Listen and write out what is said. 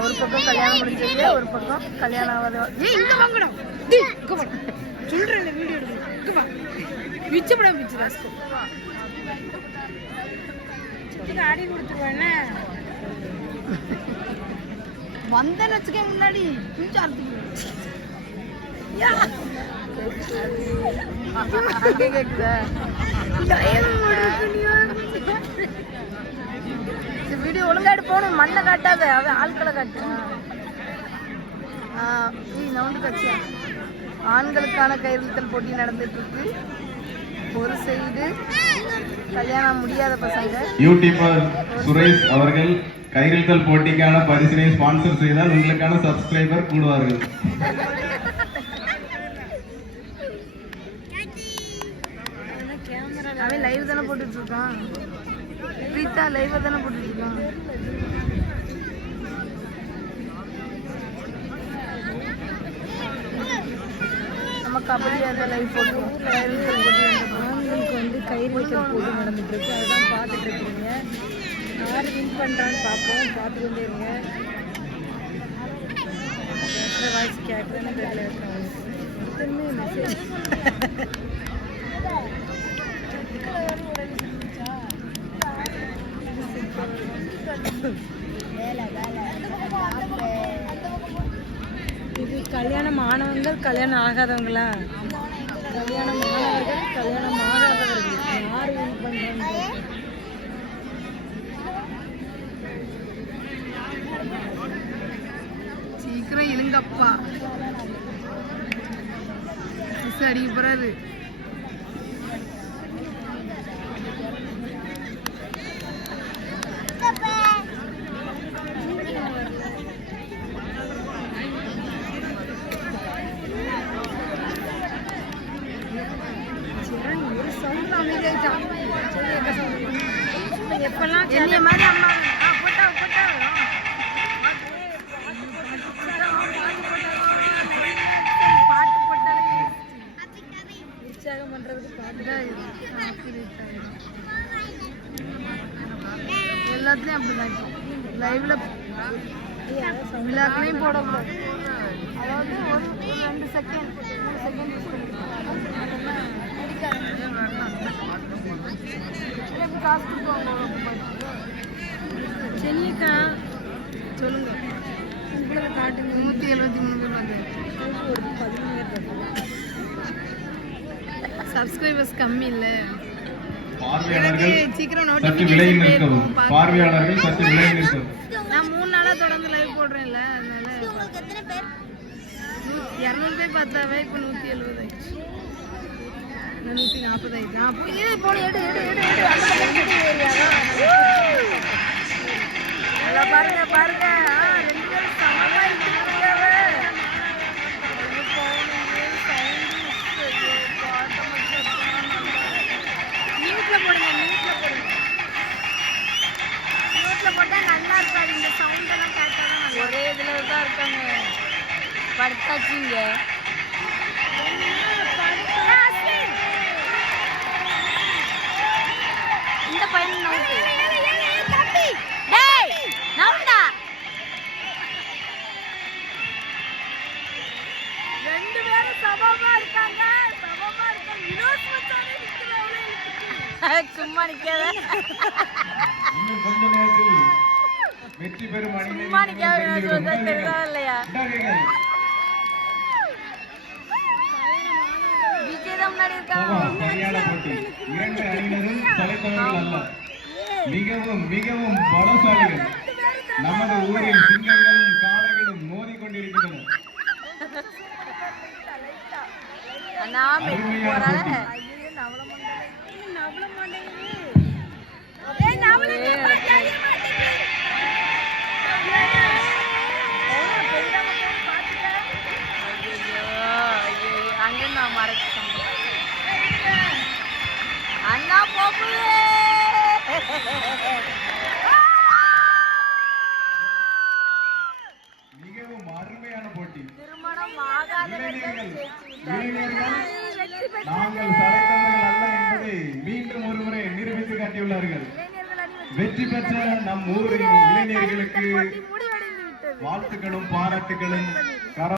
ஒரு பக்கம் கல்யாணம் முடிஞ்சது ஒரு பக்கம் கல்யாணம் ஆகாத ஏய் இங்க வாங்கடா. டேய் இங்க வா சொல்றேன் இந்த வீடியோ எடுக்க இங்க வா. விச்சப்படா விச்சு ராஸ்கோ இதுக்கு ஆடி கொடுத்துருவேன் வந்தேன்னு வச்சுக்க முன்னாடி கொஞ்சம் அறுத்துக்கு கேக்குதா? வீடியோ ஒழுங்கா எடுப்போம் மண்ணை காட்டாத அவன் ஆட்களை காட்டு. நவுண்டு கட்சியா? ஆண்களுக்கான கைவித்தல் போட்டி நடந்துட்டு இருக்கு ஒரு சைடு கல்யாணம் முடியாத பசங்க. யூடியூபர் சுரேஷ் அவர்கள் கையெழுத்தல் போட்டிக்கான பரிசினை ஸ்பான்சர் செய்தால் உங்களுக்கான சப்ஸ்கிரைபர் கூடுவார்கள். அவன் லைவ் தானே போட்டுட்டு இருக்கான். பிரீத்தா லைவ் தானே போட்டுட்டு நம்ம கபடி அந்த லைவ் போட்டு கைவித்தல் வந்து வந்தப்போ ஆண்களுக்கு வந்து கைவித்தல் போட்டி நடந்துட்டு இருக்கு அதுதான் பார்த்துட்டு இருக்கீங்க. யார் வின் பண்றான்னு பார்ப்போம். பார்த்து கொண்டே இருங்க. பேசுகிற வாய்ஸ் கேட்குறேன்னு தெரியல எப்பவுமே மெசேஜ் இது கல்யாணம் ஆனவங்கள் கல்யாணம் ஆகாதவங்களா? கல்யாணம் ஆனவர்கள் கல்யாணம் ஆகாதவர்கள். யார் பண்றாங்க? சீக்கிரம் இழுங்கப்பா சரி அடிக்க எப்பெல்லாம் என்னைய மாதிரி அம்மா போட்டா போட்டா. பாட்டு போட்டாலே உற்சாகம் பண்றதுக்கு பாட்டு. எல்லாத்துலயும் அப்படிதான். லைவ்ல எல்லாத்துலயும் போடக்கூடாது. அதாவது ஒரு ரெண்டு செகண்ட் மூணு செகண்ட் யூஸ் பண்ணிக்கலாம். காசு கொடுப்பாங்க சென்னிக்கா சொல்லுங்க. உங்களை காட்டுங்க. நூற்றி எழுபத்தி மூணு பேர் வந்து. ஒரு பதிமூணு பேர் சப்ஸ்கிரைபர்ஸ் கம்மி இல்லை பார்வையாளர்கள் சீக்கிரம் நான் மூணு நாளா தொடர்ந்து லைவ் போடுறேன்ல அதனால இரநூறு பேர் பார்த்தாவே இப்போ நூற்றி எழுபது ஆயிடுச்சு. நூற்றி நாற்பது ஆயிடுச்சு. போன எடு எடு எடு எடு. பாருங்க பாருங்க. படுத்தாச்சுங்க. இந்த பையன் நவுட்டு டேய் நவுண்டா ரெண்டு பேரும் சமமா இருக்காங்க. சமமா இருக்காங்க வினோத் மச்சானே நிக்கிறாங்க சும்மா நிக்காத. இன்னும் கொஞ்ச நேரத்தில் வெற்றி பெறும் சும்மா நிக்காத இல்லையா கொள்ளுங்கள். விஜய் தான் முன்னாடி சபா, இருக்காங்க சரியான போட்டி. இரண்டு அணியினரும் தலைத்தவர்கள் அல்ல. மிகவும் மிகவும் பலசாலிகள். நமது ஊரில் சிங்கங்களும் காளைகளும் போறால போட்டி. அங்க நான் மறைச்சிட்டேன் மிகவும் அருமையான போட்டி. திருமணம் நாங்கள் தலைத்தவர்கள் அல்ல என்பதை மீண்டும் ஒருமுறை நிரூபித்து காட்டியுள்ளார்கள். வெற்றி பெற்ற நம் ஊரின் இளைஞர்களுக்கு வாழ்த்துக்களும் பாராட்டுகளும்